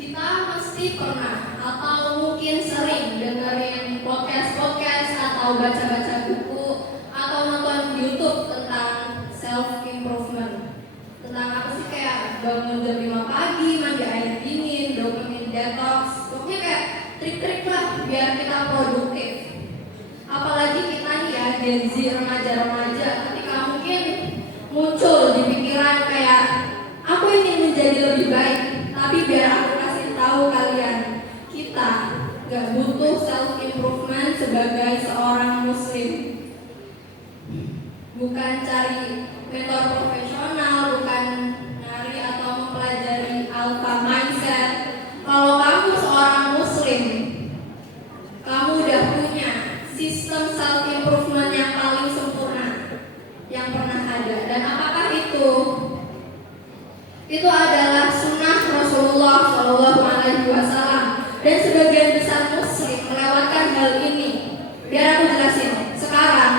Kita mesti pernah atau mungkin sering dengerin podcast atau baca-baca buku atau nonton YouTube tentang self improvement. Tentang apa sih, kayak bangun jam 5 pagi, mandi air dingin, dopamine detox. Pokoknya kayak trik-trik lah biar kita produktif. Apalagi kita nih ya, Gen Z, remaja-remaja, ketika mungkin muncul di pikiran kayak aku ingin menjadi lebih baik, tapi biar aku kasih tahu kalian, kita gak butuh self improvement sebagai seorang muslim. Bukan cari mentor profesional, bukan nyari atau mempelajari alpha mindset. Kalau kamu seorang muslim, kamu udah punya sistem self improvement yang paling sempurna yang pernah ada. Dan apakah itu? Itu adalah sunnah Rasulullah SAW. Dan sebagian besar muslim melewatkan hal ini. Biar aku jelasin. Sekarang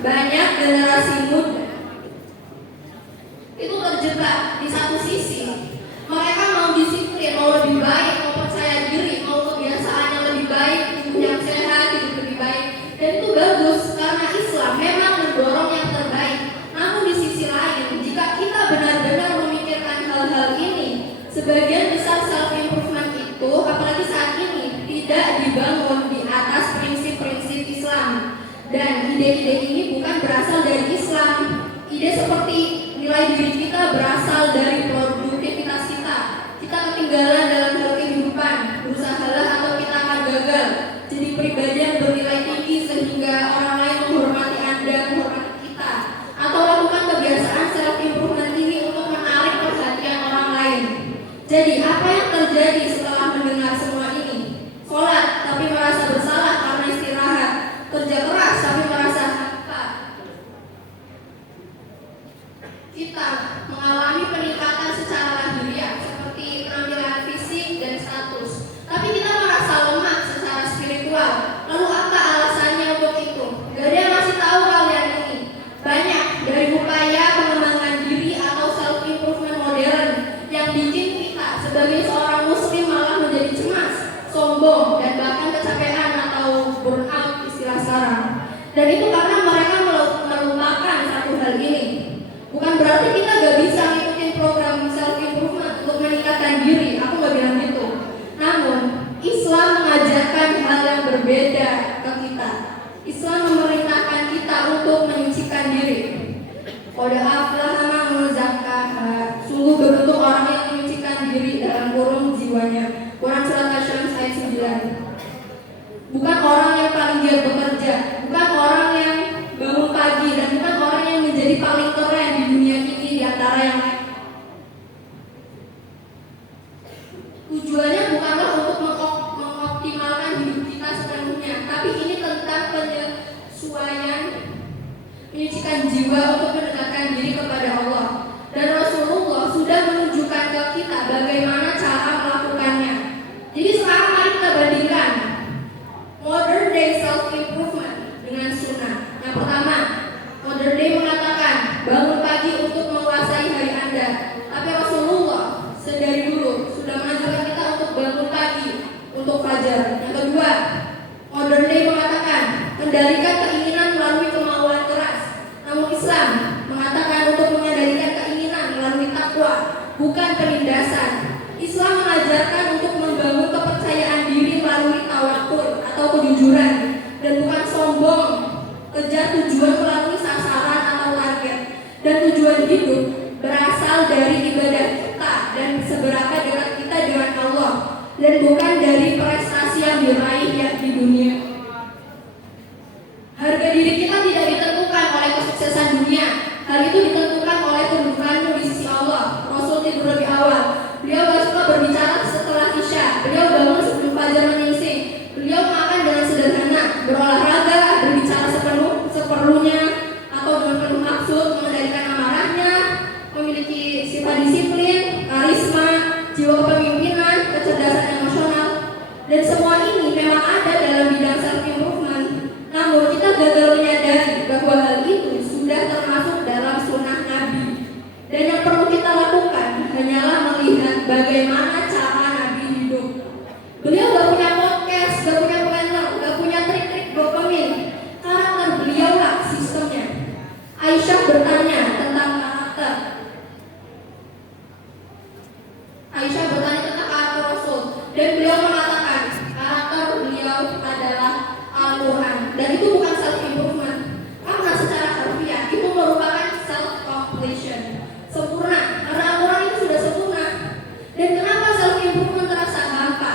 banyak generasi muda itu terjebak di satu sisi. Mereka mau disiplin, mau lebih baik, mau percaya diri, mau kebiasaan yang lebih baik, tubuh yang sehat, hidup lebih baik. Dan itu bagus karena Islam memang mendorong yang terbaik. Namun di sisi lain, jika kita benar-benar memikirkan hal-hal ini, sebagian besar self improvement itu, apalagi saat ini, tidak dibangun di atas prinsip-prinsip Islam. Dan ide-ide ini bukan berasal dari Islam. Ide seperti nilai diri kita berasal dari produktivitas kita. Kita ketinggalan dalam hal kehidupan, berusahalah atau kita akan gagal jadi pribadi yang bernilai tinggi sehingga orang lain menghormati Anda, menghormati kita. Atau lakukan kebiasaan self improvement ini untuk menarik perhatian orang lain. Jadi apa yang terjadi setelah mendengar semua ini? Sholat tapi merasa bersalah karena istirahat, kerja keras tapi merasa hampa. Kita mengalami peningkatan secara lahiriah seperti penampilan fisik dan status, tapi kita merasa lemah secara spiritual. Lalu apa alasannya untuk itu? Gak ada yang masih tahu kalian ini. Banyak dari upaya pengembangan diri atau self improvement modern yang bikin kita sebagai seorang muslim malah menjadi cemas, sombong, dan bahkan kecapean atau burnout istilah sekarang. Dan itu karena mereka melupakan satu hal ini. Bukan berarti kita gak bisa ngikutin program self improvement untuk meningkatkan diri. Aku gak bilang gitu. Namun Islam mengajarkan hal yang berbeda ke kita. Islam memerintahkan kita untuk menyucikan diri. Qad aflaha man zakkaha. Sungguh beruntung orang yang menyucikan diri dalam kurung jiwanya. Quran surat Asy-Syams ayat 9. Bukan orang yang paling giat bekerja, bukan orang yang bangun pagi, dan bukan orang yang menjadi paling keren di dunia ini di antara yang lain. Tujuannya bukanlah untuk mengoptimalkan hidup kita sepenuhnya, tapi ini tentang penyesuaian, menyucikan jiwa untuk mendekatkan diri kepada Allah. Dan Rasulullah sudah menunjukkan ke kita bagaimana cara melakukannya. Jadi sekarang mari kita bandingkan modern day self improvement dengan sunnah. Yang pertama, modern day mengatakan bangun pagi untuk menguasai hari Anda, tapi Rasulullah sedari dulu sudah mengajarkan kita untuk bangun pagi untuk fajar. Yang kedua, modern day mengatakan kendalikan keinginan melalui kemauan keras, namun Islam mengatakan untuk mengendalikan keinginan melalui takwa, bukan penindasan. Islam mengajarkan untuk membangun kepercayaan diri melalui tawakul atau kejujuran, dan bukan sombong, kejar tujuan melalui sasaran atau target. Dan tujuan hidup berasal dari ibadah kita dan seberapa dekat kita dengan Allah, dan bukan dari prestasi yang diraih di dunia. Harga diri kita tidak ditentukan oleh kesuksesan dunia. Hal itu ditentukan oleh kedudukanmu di sisi Allah. Rasul tidur lebih awal. Beliau gak suka berbicara setelah Isya. Beliau bangun sebelum fajar menyingsing. Beliau makan dengan sederhana, berolahraga, berbicara seperlunya atau dengan penuh maksud, mengendalikan amarahnya, memiliki sifat disiplin, karisma, jiwa kepemimpinan, kecerdasan emosional. Dan semua ini memang ada dalam bidang self improvement. Namun kita gagal menyadari bahwa hal itu sudah termasuk dalam sunnah Nabi. Dan yang perlu kita lakukan hanyalah melihat bagaimana cara Nabi hidup. Dan beliau mengatakan karakter beliau adalah Al-Quran. Dan itu bukan self improvement, karena secara harfiah itu merupakan self completion, sempurna, karena Al-Quran itu sudah sempurna. Dan kenapa self improvement terasa hampa?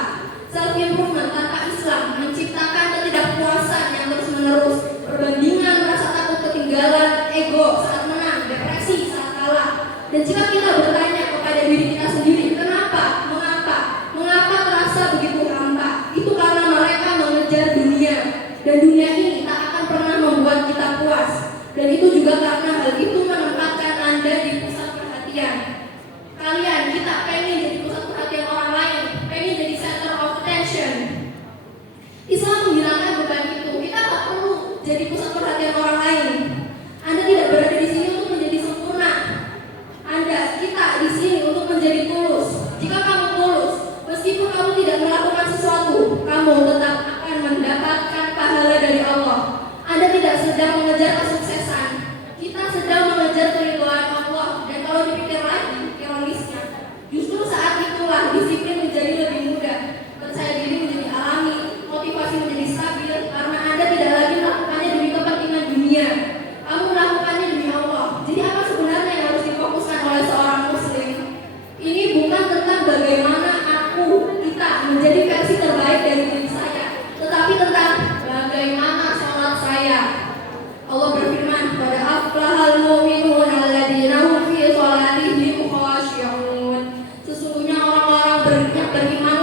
Self improvement tanpa Islam menciptakan ketidakpuasan yang terus menerus, perbandingan, merasa takut ketinggalan, ego saat menang, depresi saat kalah. Dan jika kita bertanya kepada diri kita sendiri, kenapa, mengapa terasa begitu hampa? Itu karena mereka mengejar dunia, dan dunia ini tak akan pernah membuat kita puas. Dan itu juga karena hal itu menempatkan Anda di pusat perhatian. Kalian, kita pengen jadi pusat perhatian orang lain, pengen jadi center of attention. Islam menghilangkan beban itu. Kita tak perlu jadi pusat perhatian orang lain. Anda tidak berada di sini untuk menjadi sempurna. Kita di sini untuk menjadi tulus. Jika kamu tulus, meskipun kamu tidak melakukan sesuatu, kamu tetap akan mendapatkan pahala dari Allah. Anda tidak sedang mengejar kesuksesan. Kita sedang mengejar keridhaan Allah. Dan kalau dipikir lagi, ironisnya, justru saat itulah disiplin menjadi lebih mudah, percaya diri menjadi alami, motivasi menjadi stabil, karena Anda tidak lagi melakukannya demi kepentingan dunia. Kamu melakukannya demi Allah. Jadi apa sebenarnya yang harus difokuskan oleh seorang muslim? Ini bukan tentang bagaimana kita menjadi versi terbaik dari diri saya, tetapi tentang bagaimana sholat saya. Allah berfirman, pada aflahal mu'minun alladzina hum fi sholatihim khashi'un. Sesungguhnya orang-orang beriman